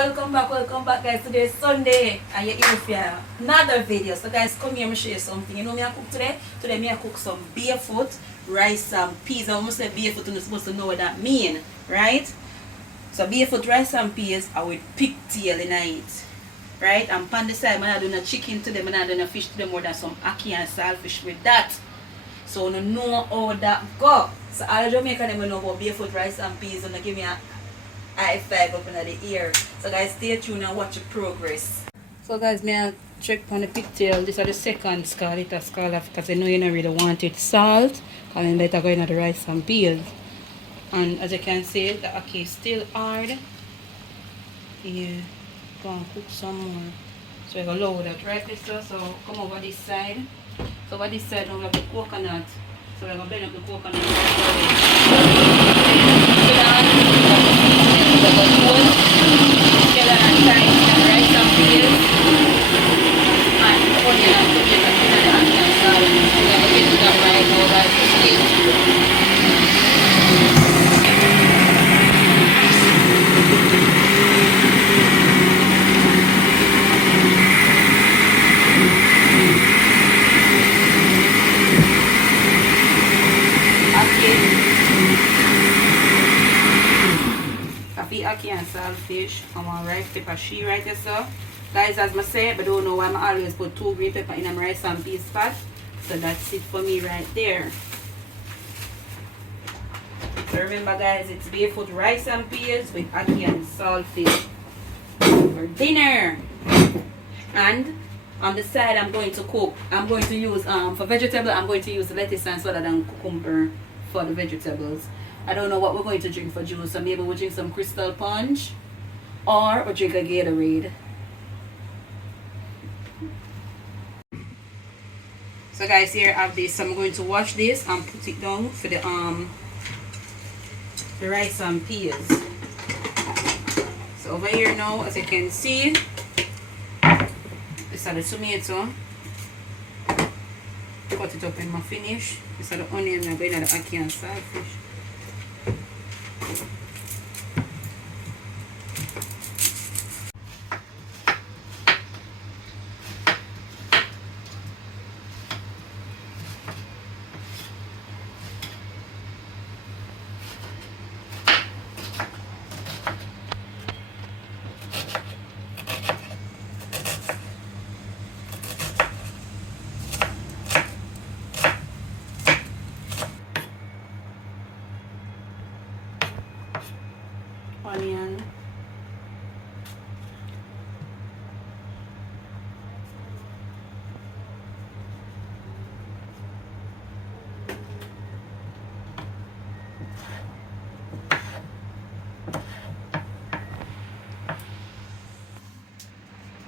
welcome back guys. Today is Sunday and you're here for another video. So guys, come here, I'm show you something. You know me I cook today? Today me I cook some barefoot rice and peas. I almost said barefoot and you're supposed to know what that mean, right? So barefoot rice and peas are with pigtail in it. Right? And pan the side, I'm not doing a chicken to them, I'm not doing a fish to them more than some ackee and saltfish with that. So you know how that go. So all the Jamaican them know about barefoot rice and peas and give me a high five up in the ear. So guys, stay tuned and watch the progress. So guys, me I check on the pigtail. This is the second scald. It's a scald because I know you don't really want it salt. And then later go into the rice and peas. And as you can see, the ackee is still hard. Yeah. Go and cook some more. So we're going to load that right this so come over this side. So over this side now we have the coconut. So we're going to blend up the coconut. We're going to put together and thyme and rice and peas. And onion and tomato and the onion and salt. We're going to get it up right now guys. Ackee and saltfish, and one rice pepper she right there so. Guys, as I say, I don't know why I always put 2 green pepper in my rice and peas pot. So that's it for me right there. So remember guys, it's barefoot rice and peas with ackee and saltfish for dinner. And on the side I'm going to cook. I'm going to use for vegetable I'm going to use lettuce and salad and cucumber for the vegetables. I don't know what we're going to drink for juice, so maybe we'll drink some Crystal Punch or we'll drink a Gatorade. So guys, here I have this. I'm going to wash this and put it down for the rice and peas. So over here now, as you can see, this is the tomato. Cut it up in my finish. This is the onion. I'm going to the ackee and saltfish. Onion,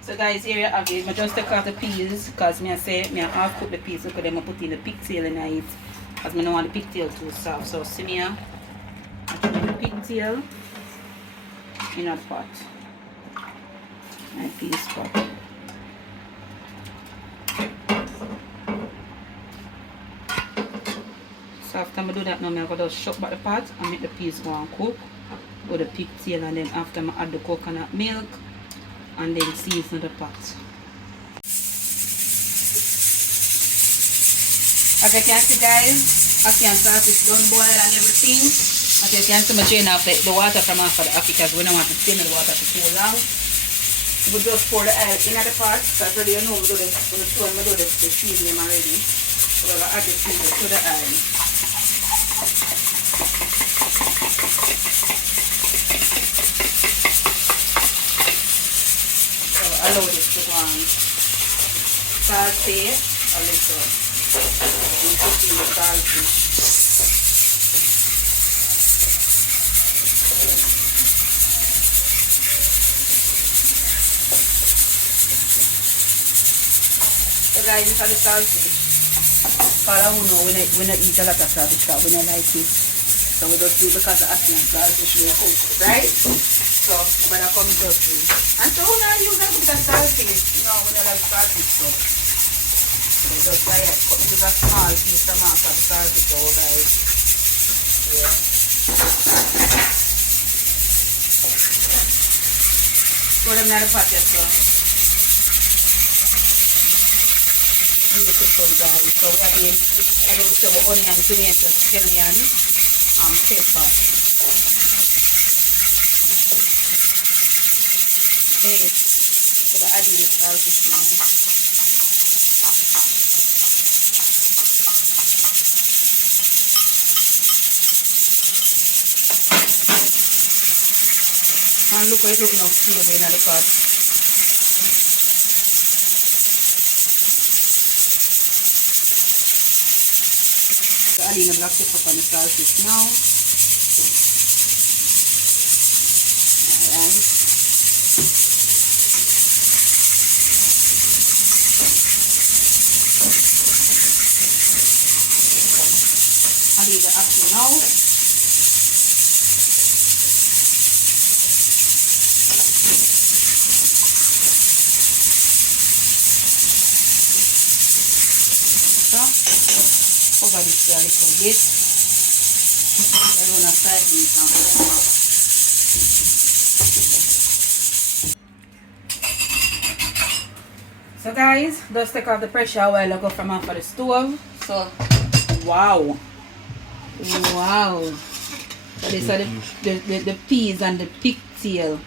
so guys, here you have it. I just take out the peas because I half cook the peas because I'm put in the pigtail in it because I don't want the pigtail too soft. So see me here, I put the pigtail in a pot, my peas pot. So after I do that now, I'm going to just shut back the pot and make the peas go and cook with the pigtail, and then after I add the coconut milk and then season the pot. As you can see guys, ackee and saltfish done boil and everything. As you can see, I drain off the water from after the ackee because we don't want to steam the water for too long. We just pour the oil in the pot. So already you know we do this, when we do this, the seasoning already. So we're going to add the seasoning to the oil. So allow this to go on. Saute a little. And put in the saltfish. So guys, this is the saltfish. For all who know, we don't eat a lot of saltfish because we don't like it. So we just do it because of ackee and saltfish we cook, right? So, but I come just do. And so we don't use a bit of saltfish. No, we don't like saltfish so. So just try it. Use a small piece from off of the saltfish over guys. Yeah. put them in the pot so beautiful guys. So we are doing onion, tomato, scallion, and pepper. Hey, so I add the salted now. And look how it looks now flavor in the pot. So add in the black pepper and the sausage now. Alright. I'll leave the apple now. Over this a little bit. Around 5 minutes and so guys, just take off the pressure a while ago from off of the stove. So wow. So these are the peas and the pigtail.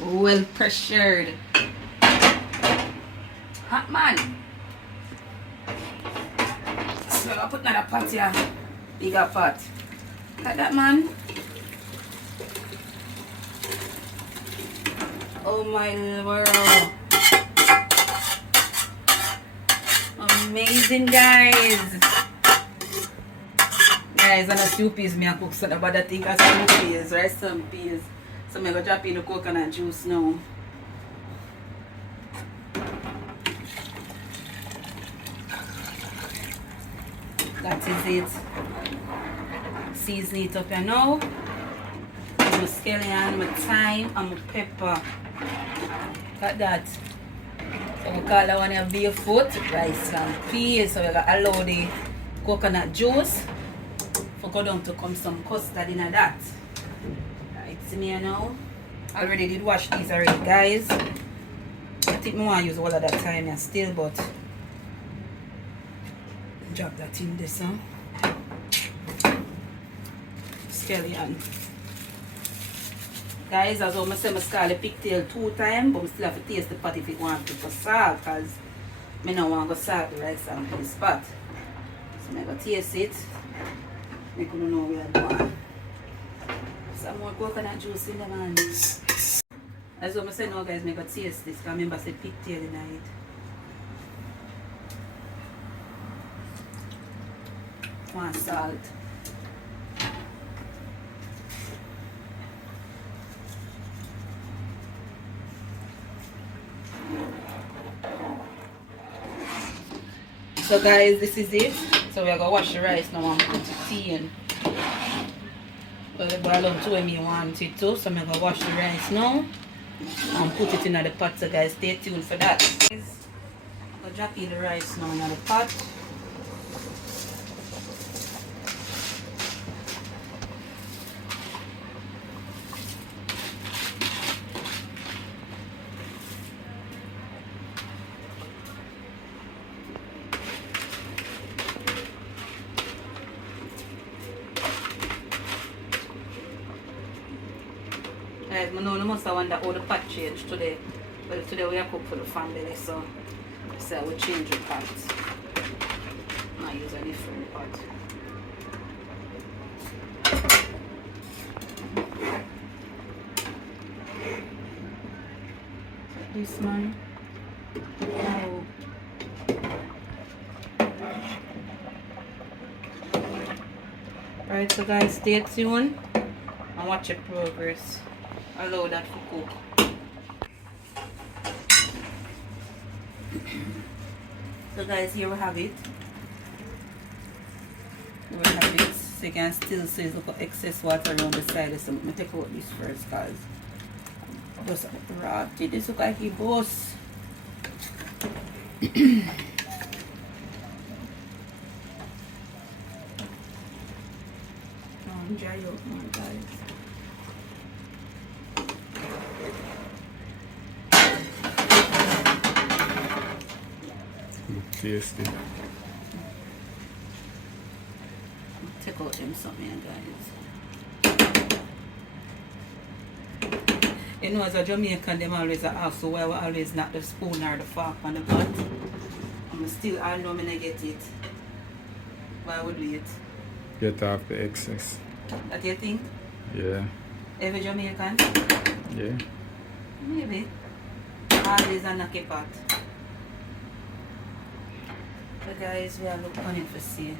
Well pressured. Hot man. So I'll put another pot here. Bigger pot. Like that man. Oh my world. Amazing guys. Guys, and the soup peas me I cook something about that thing as soup peas, right? Some peas. So I'm going to drop in the coconut juice now. That is it. Season it up here now. My scallion, my thyme, and my pepper. Look at that. So we call that one a barefoot rice and peas. So we're going to allow the coconut juice for go down to come some custard in that. Right, see me now. I already did wash these already, guys. I think I want to use all of that time here still, but drop that in this one. Scallion. Guys, as I say, I scald the pigtail 2 times, but I still have to taste the pot if it want to put salt, because I don't want to go salt the rice and this pot. So I'm going to taste it. I don't know where I'm going. Some more coconut juice in the man. As I say now, guys, I'm going to taste this, because I remember I said pigtail in it. One salt. So guys, this is it. So we're gonna wash the rice now and put it in. Well, the boil up to when you want it to. So I'm gonna wash the rice now and put it in the pot. So guys, stay tuned for that. Guys, I'm gonna drop in the rice now in the pot. Guys, I know you must have wondered how the pot changed today. Well, today we are cook for the family, so I will change the pot. I use a different pot. This man. Oh. Alright, so guys, stay tuned and watch your progress. Allow that to cook. So guys, here we have it. Here we have it. So you can still see look at excess water around the side. So let me take out this first, guys. Just rotted. This look like a boss. Dry out now, guys. tasty. Take out them something, guys. You know, as a Jamaican, them always ask, so why we always knock the spoon or the fork on the pot. I'm still, I know I'm gonna get it. Why would we it? Get off the excess. That you think? Yeah. Every Jamaican? Yeah. Maybe. Always a knock a pot. So guys, we are looking on it for see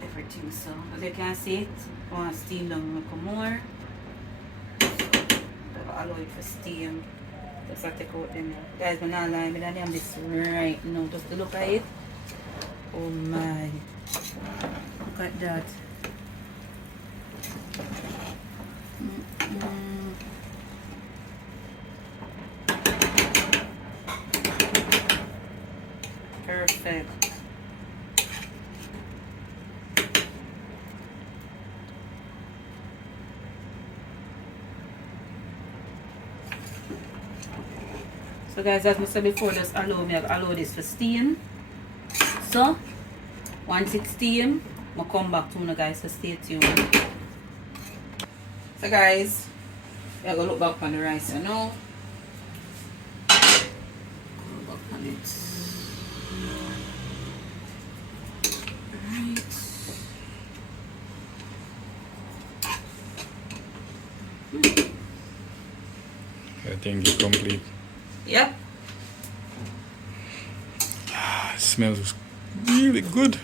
everything. So as you can see it, I want to steam down a little more. Allow it for steam. Just take out them now. Guys, I'm not lying, I am this right now. Just to look at it. Oh my. Look at that. Perfect. So guys, as I said before, just allow this for steam. So once it's steam, I'll come back to you guys, so stay tuned. So guys, we're gonna look back on the rice now. Look back on it. Right. I think it's complete. Yep. It smells really good.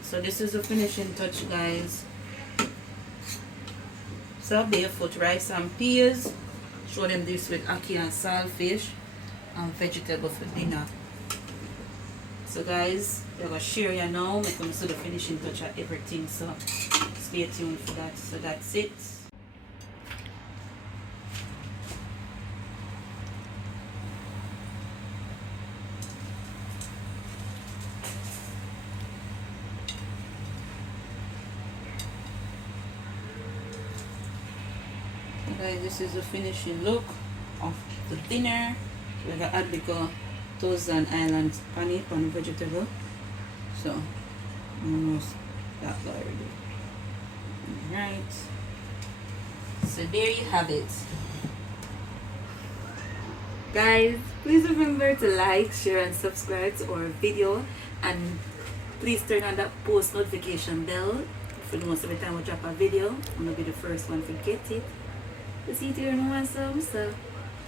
So this is the finishing touch, guys. So barefoot rice and peas. Show them this with ackee and saltfish and vegetable for dinner. So guys, we're gonna share you now. We're gonna see the finishing touch of everything. So stay tuned for that. So that's it. Guys, this is the finishing look of the dinner. We're gonna add the Thousand Islands paneer on vegetable. So almost that already. Alright. So there you have it. Guys, please remember to like, share and subscribe to our video, and please turn on that post notification bell. If you know every time we drop a video, I'm gonna be the first one to get it. Let's eat here and some. So,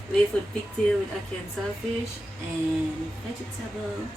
barefoot pigtail with ackee and saltfish and vegetables.